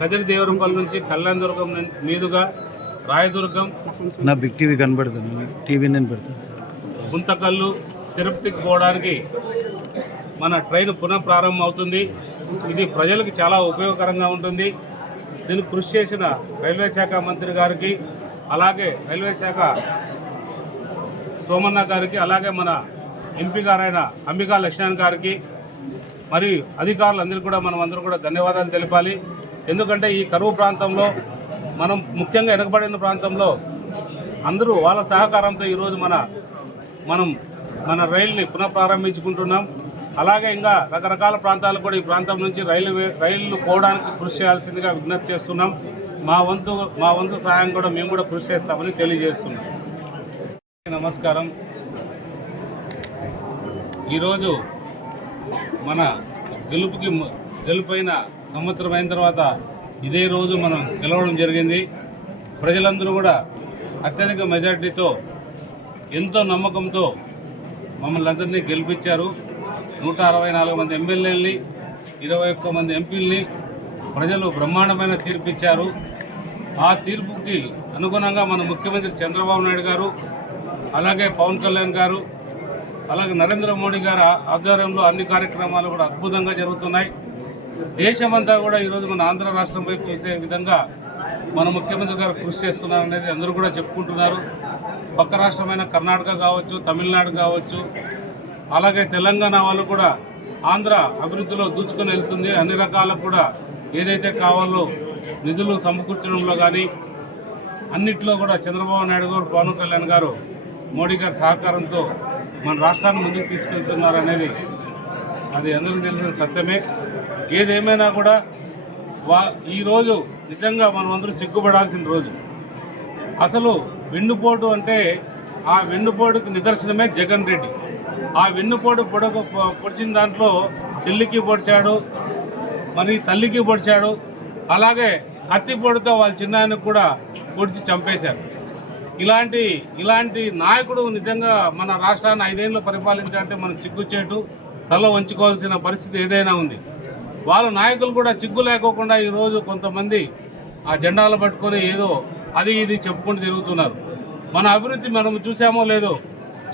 కదిరి దేవరంపల్లి నుంచి కళ్యాణదుర్గం మీదుగా రాయదుర్గం నా బిగ్ టీవీ కనబడుతుంది, టీవీ నేను పెడతాను, గుంతకల్లు తిరుపతికి పోవడానికి మన ట్రైన్ పునః ప్రారంభం అవుతుంది. ఇది ప్రజలకు చాలా ఉపయోగకరంగా ఉంటుంది. దీనికి కృషి చేసిన రైల్వే శాఖ మంత్రి గారికి, అలాగే రైల్వే శాఖ సోమన్న గారికి, అలాగే మన ఎంపీ గారైన అంబికా లక్ష్మణ్ గారికి మరియు అధికారులందరికీ కూడా మనం అందరూ కూడా ధన్యవాదాలు తెలపాలి. ఎందుకంటే ఈ కరువు ప్రాంతంలో మనం ముఖ్యంగా వెనుకబడిన ప్రాంతంలో అందరూ వాళ్ళ సహకారంతో ఈరోజు మన రైలుని పునఃప్రారంభించుకుంటున్నాం. అలాగే ఇంకా రకరకాల ప్రాంతాలు కూడా ఈ ప్రాంతం నుంచి రైళ్లు పోవడానికి కృషి చేయాల్సిందిగా విజ్ఞప్తి చేస్తున్నాం. మా వంతు సహాయం కూడా మేము కూడా కృషి చేస్తామని తెలియజేస్తున్నాం. నమస్కారం. ఈరోజు మన గెలుపైన సంవత్సరం అయిన తర్వాత ఇదే రోజు మనం గెలవడం జరిగింది. ప్రజలందరూ కూడా అత్యధిక మెజార్టీతో ఎంతో నమ్మకంతో మమ్మల్ని అందరినీ గెలిపించారు. 164 మంది ఎమ్మెల్యేలని, 21 మంది ఎంపీలని ప్రజలు బ్రహ్మాండమైన తీర్పు ఇచ్చారు. ఆ తీర్పుకి అనుగుణంగా మన ముఖ్యమంత్రి చంద్రబాబు నాయుడు గారు, అలాగే పవన్ కళ్యాణ్ గారు, అలాగే నరేంద్ర మోడీ గారి ఆధ్వర్యంలో అన్ని కార్యక్రమాలు కూడా అద్భుతంగా జరుగుతున్నాయి. దేశమంతా కూడా ఈరోజు మన ఆంధ్ర రాష్ట్రం వైపు చూసే విధంగా మన ముఖ్యమంత్రి గారు కృషి చేస్తున్నారు అనేది అందరూ కూడా చెప్పుకుంటున్నారు. పక్క రాష్ట్రమైన కర్ణాటక కావచ్చు, తమిళనాడు కావచ్చు, అలాగే తెలంగాణ వాళ్ళు కూడా ఆంధ్ర అభివృద్ధిలో దూసుకొని వెళ్తుంది. అన్ని రకాలకు కూడా ఏదైతే కావాలో నిధులు సమకూర్చడంలో కానీ అన్నిట్లో కూడా చంద్రబాబు నాయుడు గారు, పవన్ కళ్యాణ్ గారు, మోడీ గారి సహకారంతో మన రాష్ట్రాన్ని ముందుకు తీసుకెళ్తున్నారు అనేది అది అందరికీ తెలిసిన సత్యమే. ఏదేమైనా కూడా ఈరోజు నిజంగా మనం అందరూ సిగ్గుపడాల్సిన రోజు. అసలు వెన్నుపోటు అంటే ఆ వెన్నుపోటుకు నిదర్శనమే జగన్ రెడ్డి. ఆ వెన్నుపోటు పొడిచిన దాంట్లో చెల్లికి పొడిచాడు, మరి తల్లికి పొడిచాడు, అలాగే కత్తి పొడితో వాళ్ళ చిన్నాయనకు కూడా పొడిచి చంపేశారు. ఇలాంటి నాయకుడు నిజంగా మన రాష్ట్రాన్ని 5 ఏళ్ళు పరిపాలించాలంటే మనం సిగ్గుచేటు తల వంచుకోవాల్సిన పరిస్థితి ఏదైనా ఉంది. వాళ్ళ నాయకులు కూడా సిగ్గు లేకోకుండా ఈరోజు కొంతమంది ఆ జెండాలు పట్టుకొని ఏదో అది ఇది చెప్పుకుంటూ తిరుగుతున్నారు. మన అభివృద్ధి మనం చూసామో లేదో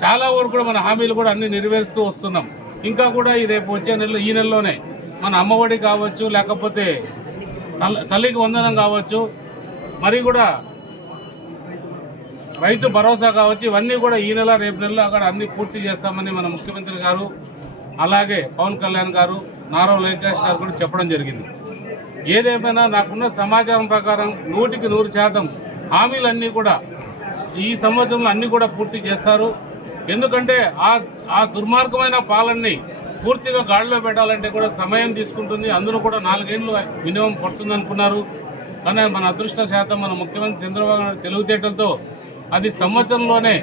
చాలా వరకు కూడా మన హామీలు కూడా అన్ని నెరవేరుస్తూ వస్తున్నాం. ఇంకా కూడా రేపు వచ్చే ఈ నెలలోనే మన అమ్మఒడి కావచ్చు, లేకపోతే తల్లికి వందనం కావచ్చు, మరి కూడా రైతు భరోసా కావచ్చు, ఇవన్నీ కూడా ఈ నెల రేపు నెలలో అక్కడ అన్ని పూర్తి చేస్తామని మన ముఖ్యమంత్రి గారు, అలాగే పవన్ కళ్యాణ్ గారు, నారా లోకేష్ గారు కూడా చెప్పడం జరిగింది. ఏదేమైనా నాకున్న సమాచారం ప్రకారం 100కి 100% హామీలన్నీ కూడా ఈ సంవత్సరంలో అన్నీ కూడా పూర్తి చేస్తారు. ఎందుకంటే ఆ దుర్మార్గమైన పాలనని పూర్తిగా గాడిలో పెట్టాలంటే కూడా సమయం తీసుకుంటుంది. అందరూ కూడా 4 ఏళ్ళు మినిమం పడుతుంది అనుకున్నారు. కానీ మన అదృష్ట శాతం మన ముఖ్యమంత్రి చంద్రబాబు నాయుడు తెలివితేటలతో అది సంవత్సరంలోనే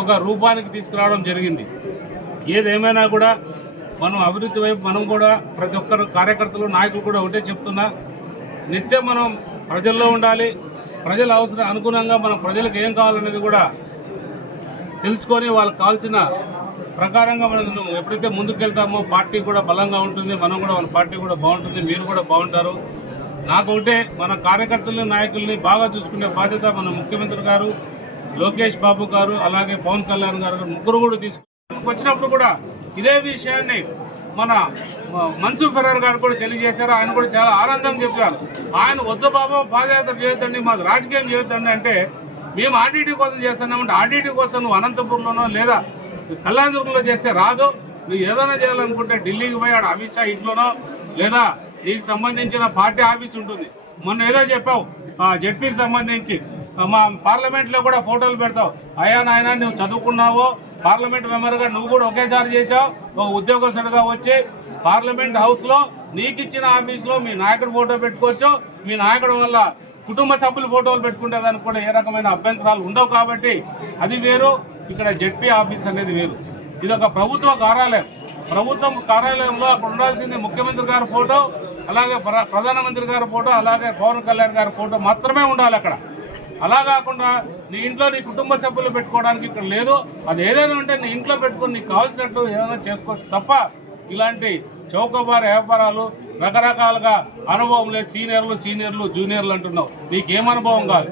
ఒక రూపానికి తీసుకురావడం జరిగింది. ఏదేమైనా కూడా మనం అభివృద్ధి వైపు మనం కూడా ప్రతి ఒక్కరు కార్యకర్తలు నాయకులు కూడా ఒకటే చెప్తున్నా, నిత్యం మనం ప్రజల్లో ఉండాలి. ప్రజల అవసరం అనుగుణంగా మనం ప్రజలకు ఏం కావాలనేది కూడా తెలుసుకొని వాళ్ళకి కావాల్సిన ప్రకారంగా మనం ఎప్పుడైతే ముందుకెళ్తామో పార్టీ కూడా బలంగా ఉంటుంది, మనం కూడా మన పార్టీ కూడా బాగుంటుంది, మీరు కూడా బాగుంటారు. నాకు ఒకటే మన కార్యకర్తలని నాయకుల్ని బాగా చూసుకునే బాధ్యత మన ముఖ్యమంత్రి గారు, లోకేష్ బాబు గారు, అలాగే పవన్ కళ్యాణ్ గారు ముగ్గురు కూడా వచ్చినప్పుడు కూడా ఇదే విషయాన్ని మన మన్సూర్ ఫెరార్ గారు కూడా తెలియజేశారు. ఆయన కూడా చాలా ఆనందం చెప్పారు. ఆయన వద్దు బాబు పాదయాత్ర చేయొద్దండి, మాది రాజకీయం చేయొద్దండి అంటే, మేము ఆర్టీటీ కోసం చేస్తున్నామంటే ఆర్టీటీ కోసం నువ్వు అనంతపురంలోనో లేదా కళ్యాణదుర్గంలో చేస్తే రాదు. నువ్వు ఏదైనా చేయాలనుకుంటే ఢిల్లీకి పోయి ఆడ అమిత్ షా ఇంట్లోనో లేదా నీకు సంబంధించిన పార్టీ ఆఫీస్ ఉంటుంది. మొన్న ఏదో చెప్పావు జెడ్పీకి సంబంధించి మా పార్లమెంట్లో కూడా ఫోటోలు పెడతావు. అయ్యా నాయన నువ్వు చదువుకున్నావో పార్లమెంట్ మెంబర్గా నువ్వు కూడా ఒకేసారి చేసావు. ఒక ఉద్యోగస్తుడిగా వచ్చి పార్లమెంట్ హౌస్లో నీకు ఇచ్చిన ఆఫీస్లో మీ నాయకుడు ఫోటో పెట్టుకోవచ్చు. మీ నాయకుడు వల్ల కుటుంబ సభ్యులు ఫోటోలు పెట్టుకుంటే దానికి కూడా ఏ రకమైన అభ్యంతరాలు ఉండవు. కాబట్టి అది వేరు, ఇక్కడ జెడ్పీ ఆఫీస్ అనేది వేరు. ఇది ఒక ప్రభుత్వ కార్యాలయం. ప్రభుత్వం కార్యాలయంలో అక్కడ ఉండాల్సింది ముఖ్యమంత్రి గారి ఫోటో, అలాగే ప్రధానమంత్రి గారి ఫోటో, అలాగే పవన్ కళ్యాణ్ గారి ఫోటో మాత్రమే ఉండాలి అక్కడ. అలా కాకుండా నీ ఇంట్లో నీ కుటుంబ సభ్యులు పెట్టుకోవడానికి ఇక్కడ లేదు. అది ఏదైనా ఉంటే నీ ఇంట్లో పెట్టుకొని నీకు కావాల్సినట్టు ఏదైనా చేసుకోవచ్చు తప్ప ఇలాంటి చౌకబారు వ్యాపారాలు రకరకాలుగా అనుభవం లేదు. సీనియర్లు జూనియర్లు అంటున్నావు, నీకేం అనుభవం కాదు.